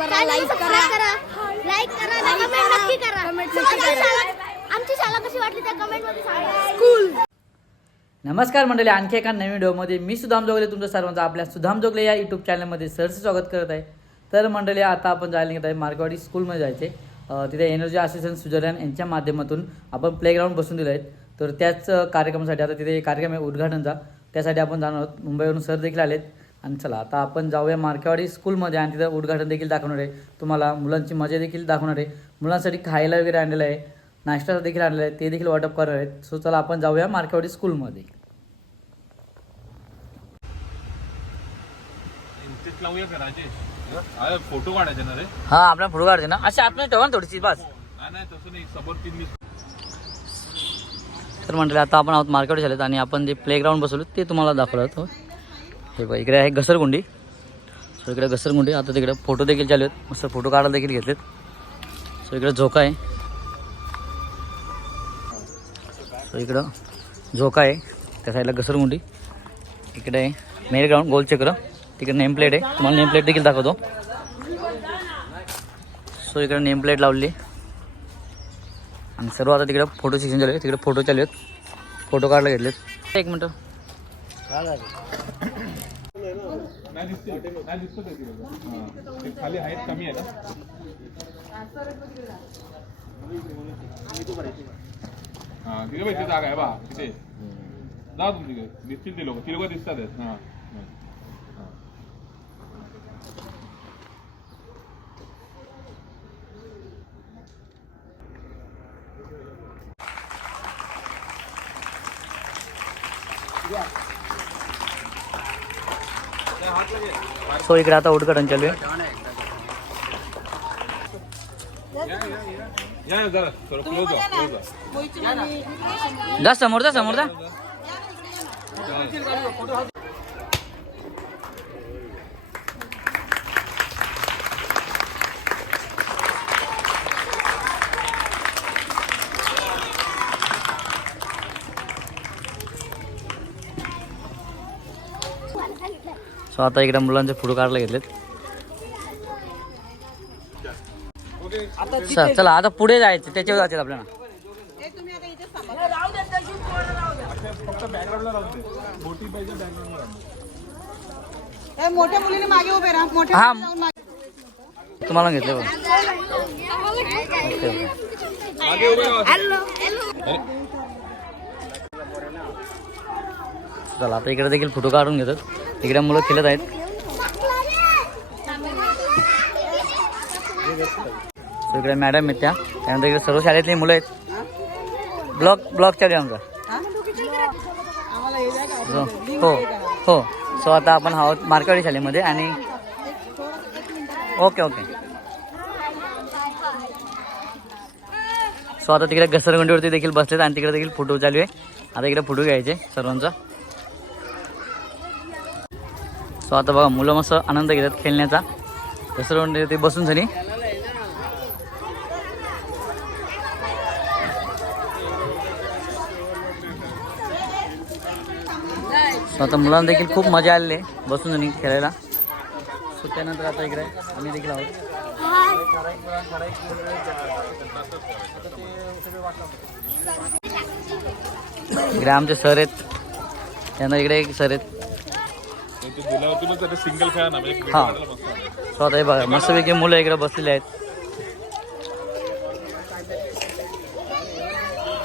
बरा लाईक करा. लाईक करा कमेंट नक्की करा. करा. आमची शाळा कशी वाटली त्या कमेंटमध्ये सांगा. नमस्कार मंडळी आणखी एका नवीन व्हिडिओमध्ये मी सुधाम जोगले तुमचं सर्वांचं आपल्या सुधाम जोगले या यूट्यूब चॅनलमध्ये सरचं स्वागत करत आहे. तर मंडळी आता आपण जायला निघत आहे मार्गवाडी स्कूलमध्ये जायचे. तिथे एनर्जी असोसिएशन स्वित्झर्लंड यांच्या माध्यमातून आपण प्लेग्राऊंड बसून दिलं आहेत तर त्याच कार्यक्रमासाठी आता तिथे एक कार्यक्रम आहे उद्घाटनचा. त्यासाठी आपण जाणार आहोत. मुंबईवरून सर देखील आलेत. आणि चला आता आपण जाऊया मार्केवाडी स्कूलमध्ये आणि तिथं उद्घाटन देखील दाखवणार आहे. तुम्हाला मुलांची मजा देखील दाखवणार आहे. मुलांसाठी खायला वगैरे आणलेलं आहे नाश्ता देखील आणलेला आहे ते देखील वाटप करणार आहेत. सो चला आपण जाऊया मार्केवाडी स्कूलमध्ये. फोटो काढायचे ना रे. हा आपला फोटो काढते ना. अशी आपण ठेवा ना थोडीशी बस. मी तर म्हटलं आता आपण आहोत मार्केट झालेत आणि आपण जे प्लेग्राऊंड बसवलं ते तुम्हाला दाखवलं होतं. हे बघा इकडे आहे घसरगुंडी. सो इकडे घसरगुंडी. आता तिकडे फोटो देखील चालू आहेत. मस्त फोटो काढायला देखील घेतलेत. सो इकडे झोका आहे. सो इकडं झोका आहे. त्या साईडला घसरगुंडी. इकडे आहे मेल ग्राउंड गोलचक्र तिकडे नेम प्लेट आहे. तुम्हाला नेम प्लेट देखील दाखवतो. सो इकडे नेम प्लेट लावली आणि सर्व आता तिकडे फोटो सेक्शन चालू आहे. तिकडे फोटो चालू आहेत. फोटो काढला घेतलेत. एक मिनटं. खाली आहेत कमी आहे ना तिथे पैसे जागा आहे बा तिथे जा तुम्ही तिकडे. दिसतील ते लोक. ती लोक दिसतात आहेत. हा. Yeah. सो इकडे आता उद्घाटन चालू आहे. जा समोर जा समोर जा. सो आता इकडे मुलांचे फोटो काढले घेतलेत चल- चला आता पुढे जायचं त्याच्यावर जायचं आपल्याला ए, मोठ्या मुलीने मागे उभे राहा मोठ्या. मुली जाऊन मागे. तुम्हाला घेतलं. चला आता इकडे देखील फोटो काढून घेतात इकडे मुलं खेळत आहेत. इकडे मॅडम आहेत त्या. त्यानंतर इकडे सर्व शाळेतली मुलं आहेत. ब्लॉक ब्लॉक चालू आमचा हो हो हो. सो आता आपण आहोत मार्केट शाळेमध्ये आणि ओके ओके. सो आता तिकडे घसरगुंडीवरती देखील बसलेत आणि तिकडे देखील फोटो चालू आहे. आता इकडे फोटो घ्यायचे सर्वांचा. सो आता बघा मुलं मस्त आनंद घेतात खेळण्याचा. घसरगुंडीवरती बसून झाली सो आता मुलांना देखील खूप मजा आलेली आहे बसून आणि खेळायला. सो त्यानंतर आता इकडे आम्ही देखील आहोत. इकडे आमचे सर आहेत. त्यांना इकडे एक सर आहेत. हा. काढायला मस्त. वाटेल. सो आता हे बघा मस्तपैकी मुलं इकडे बसलेली आहेत.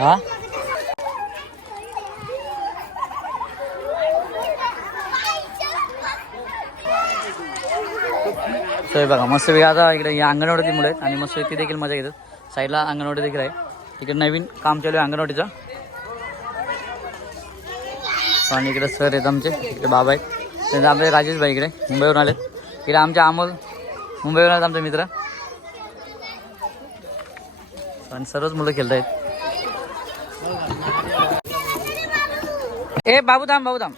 हा? हे बघा मस्तपैकी आता इकडे या अंगणवाडीची मुलं आहेत आणि मस्त ती देखील मजा घेतात. साईडला अंगणवाडी देखील आहे. इकडे नवीन काम चालू आहे अंगणवाडीचं. आणि इकडे सर आहेत आमचे इकडे बाबा आहेत. त्यांचे आमचे राजेश भाई इकडे मुंबईवरून आलेत. इकडे आमचे अमोल मुंबईवरून आहेत आमचे मित्र. आणि सर्वच मुलं खेळत आहेत. ए बाबू थांब बाबू थांब.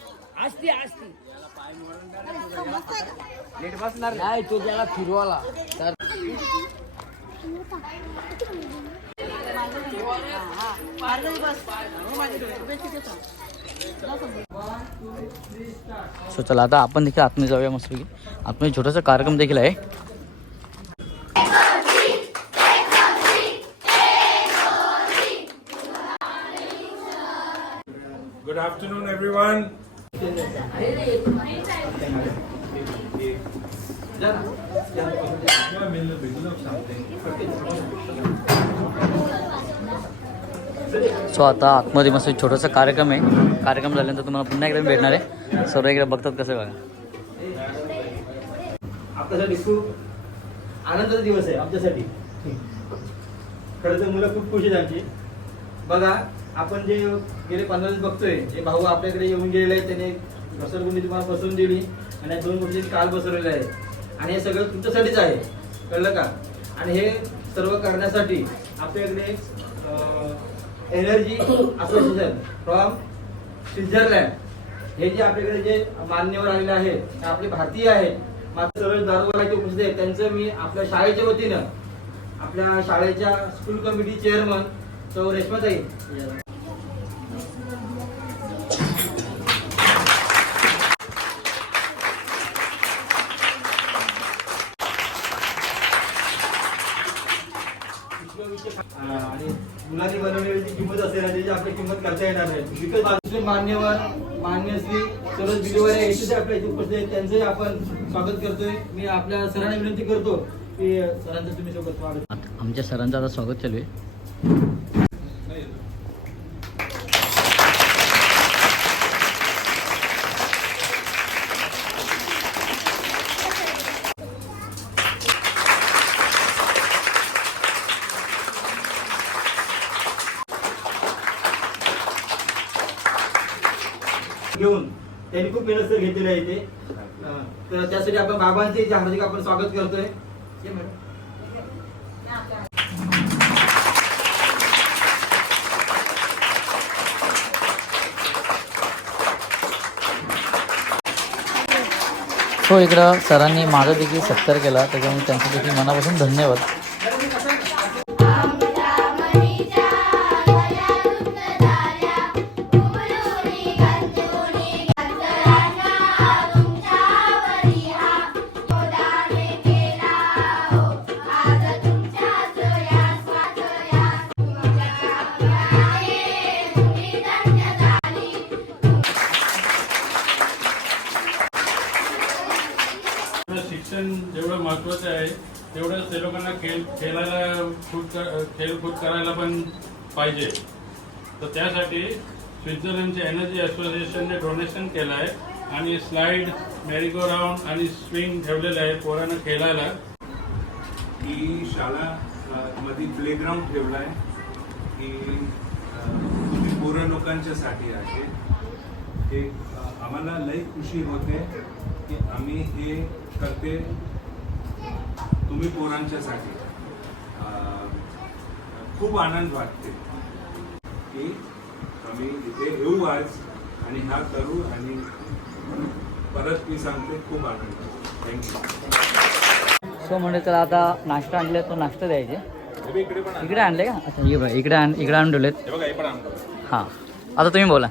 सो चला आता आपण देखील आतमध्ये जाऊया मस्तपैकी. आतमध्ये छोटासा कार्यक्रम देखील आहे. गुड आफ्टरनून सो आता आतमध्ये मस्त एक छोटासा कार्यक्रम आहे. कार्यक्रम झाल्यानंतर तुम्हाला पुन्हा एकदा भेटणार आहे. सर्व इकडे बघतात कसं बघा. आपल्यासाठी खूप आनंदाचा दिवस आहे आमच्यासाठी. खरं तर मुलं खूप खुश आहेत आमची. बघा आपण जे गेले पंधरा दिवस बघतोय जे भाऊ आपल्याकडे येऊन गेलेले आहेत त्याने घसरगुंडी तुम्हाला बसवून दिली आणि दोन गोष्टी काल बसवलेले आहे आणि हे सगळं तुमच्यासाठीच आहे. कळलं का? आणि हे सर्व करण्यासाठी आपल्याकडे एनर्जी असोसिएशन फ्रॉम स्वित्झर्लंड. हे जे आपल्याकडे जे मान्यवर आलेले आहे ते आपले भारतीय आहेत. मात्र सर्व दारोगाला उपस्थित आहेत. त्यांचं मी आपल्या शाळेच्या वतीनं आपल्या शाळेच्या स्कूल कमिटी चेअरमन सौ रेश्माताई एकच बाजूचे मान्यवर मान्य श्री सरोज बिलीवर यशस्वी आपल्या इथे उपस्थित आहेत. त्यांचंही आपण स्वागत करतोय. मी आपल्या सरांना विनंती करतो की सरांचं तुम्ही सोबत स्वागत आमच्या सरांचं आता स्वागत चालू आहे. घेऊन. त्यांनी खूप मेहनत घेतलेली आहे इथे. अं, तर त्यासाठी आपण बाबांचे हार्दिक आपण स्वागत करतोय. मॅडम. सो इकडं सरांनी माझा देखील सत्कार केला. त्याच्यामुळे त्यांचं देखील मनापासून धन्यवाद. तेवढंच तेवढं ते लोकांना खेळ खेळायला खूप कर- खेळकूद करायला पण पाहिजे. तर त्यासाठी स्वित्झर्लंडचे एनर्जी असोसिएशनने डोनेशन केलं आहे आणि स्लाइड मॅरिगो राऊंड आणि स्विंग ठेवलेलं आहे पोरांना खेळायला. ही शाळा मध्ये प्लेग्राऊंड ठेवला आहे. की पोरं लोकांच्यासाठी आहे. हे आम्हाला लई खुशी होते की आम्ही हे करते. तुम्ही पोरांच्यासाठी खूप आनंद वाटते की आम्ही इथे येऊ आज आणि हा करू आणि परत मी सांगते खूप आनंद थँक्यू सो म्हणजे त्याला आता नाश्ता आणले तो नाश्ता द्यायचे. इकडे आणले का? अच्छा ये बघा इकडे आण इकडे आणून ठेवलेत. हे बघा हे पण आण. हां. आता तुम्ही बोला.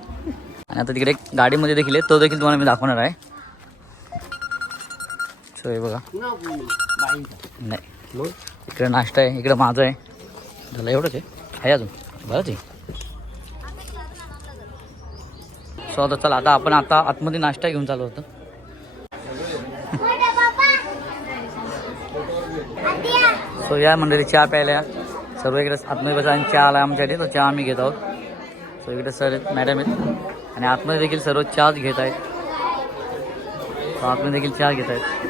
आणि आता तिकडे गाडीमध्ये देखील आहे तो देखील तुम्हाला मी दाखवणार आहे. सो हे बघा. नाही. इकडे नाश्ता आहे इकडे माझं आहे. झालं एवढंच आहे? आहे अजून? बरंच आहे. सो आता चला आता आपण आता आतमध्ये नाश्ता घेऊन चालू होतो. सो या मंडळी चहा प्यायला सर्व इकडे आतमध्ये बसा आणि चहा आला आमच्याकडे तो चहा आम्ही घेत आहोत. सो इकडे सर आहेत मॅडम आहेत. आणि आतमध्ये देखील सर्व चहाच घेत आहेत. आतमध्ये देखील चहा घेत आहेत.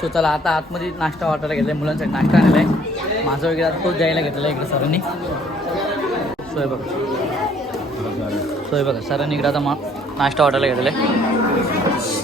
सो चला आता आतमध्ये नाश्ता वाटायला घेतला आहे मुलांसाठी नाश्ता आणलेला आहे. माझं वगैरे आता तोच द्यायला घेतलेला आहे इकडे सरांनी. सो हे बघा. सो हे बघा सरांनी इकडे आता मा नाश्ता वाटायला घेतलेला आहे.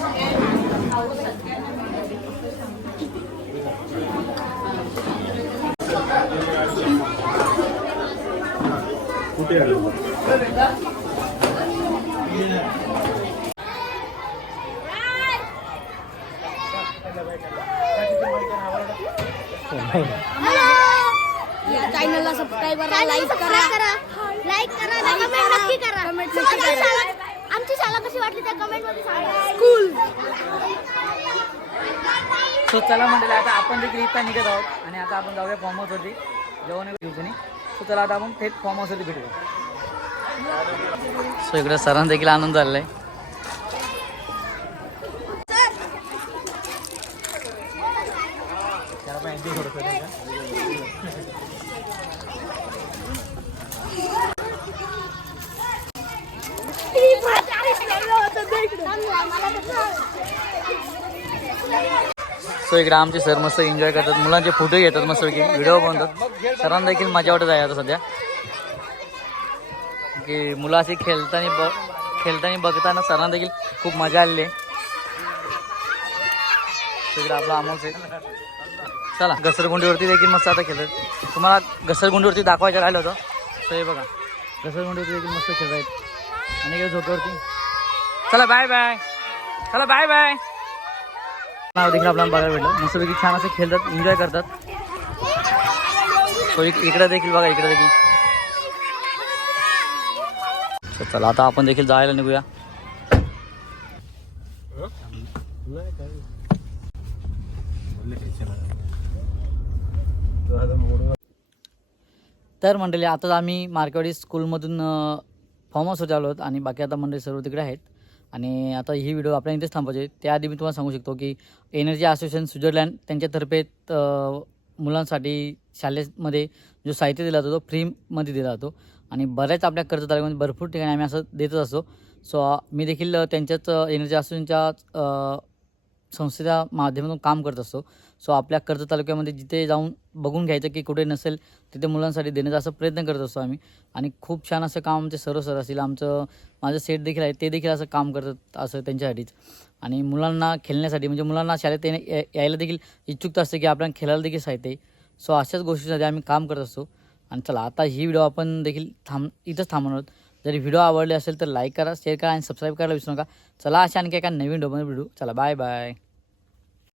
या चॅनलला सबस्क्राईब करा लाईक करा लाईक करा कमेंट नक्की करा आमची शाळा आमची शाळा कशी वाटली त्या कमेंटमध्ये सांगा स्कूल सो चला म्हटलं आता आपण देखील इथं निघत आहोत आणि आता आपण जाऊया फॉर्म हाऊसवरती जेवण वगैरे दिवसांनी सो चला आता आपण थेट फॉर्म हाऊसवरती भेटूया. सो इकडे सरांना देखील आनंद झालेला आहे सो इकडे आमचे सर मस्त एन्जॉय करतात. मुलांचे फोटो घेतात मस्त व्हिडिओ बनवतात. सरांना देखील मजा वाटत आहे आता सध्या. की मुलं अशी खेळताना ब खेळताना बघताना सरांना देखील खूप मजा आलेली आहे. तिकडे आपला अमोल आहे चला घसरगुंडीवरती देखील मस्त आता खेळत तुम्हाला घसरगुंडीवरती दाखवायचं राहिलं होतं. तर हे बघा. घसरगुंडीवरती देखील मस्त खेळत आहेत आणि झोपेवरती. चला बाय बाय चला बाय बाय नाव देखील आपल्याला बघायला भेटलं. मस्तपैकी छान असं खेळतात एन्जॉय करतात. सो इकडे देखील बघा इकडे देखील. चला आता आपण देखील जायला निघूया. तर मंडळी आता आम्ही मार्केवाडी स्कूलमधून फॉर्म हाऊसवर आलो आहोत आणि बाकी आता मंडळी सर्व तिकडे आहेत. आणि आता ही व्हिडिओ आपल्या इथेच थांबायची त्याआधी मी तुम्हाला सांगू शकतो की एनर्जी असोसिएशन स्वित्झर्लंड त्यांच्यातर्फे मुलांसाठी शाळेमध्ये जो साहित्य दिला जातो तो फ्रीमध्ये दिला जातो. आणि बऱ्याच आपल्या कर्ज तालुक्यामध्ये भरपूर ठिकाणी आम्ही असं देतच असतो. सो मी देखील त्यांच्याच एनर्जी असोसिएशनच्या संस्थेच्या माध्यमातून काम करत असतो. सो आपल्या कर्ज तालुक्यामध्ये जिथे जाऊन बघून घ्यायचं की कुठे नसेल तिथे मुलांसाठी देण्याचा असा प्रयत्न करत असतो आम्ही. आणि खूप छान असं काम आमचे सर्व सर असतील आमचं माझं सेट देखील आहे ते देखील असं काम करतात असं त्यांच्यासाठीच. आणि मुलांना खेळण्यासाठी म्हणजे मुलांना शाळेत येण्या- या- यायला देखील इच्छुकता असते की आपल्याला खेळायला देखील साहित्य आहे. सो अशाच गोष्टीसाठी आम्ही काम करत असतो. आणि चला आता ही व्हिडिओ आपण देखील थांब इथंच थांबणार आहोत. जरी व्हिडिओ आवडले असेल तर लाईक करा शेअर करा आणि सबस्क्राईब करायला विसरू नका. चला अशा आणखी एका नवीन व्हिडिओमध्ये व्हिडिओ चला बाय बाय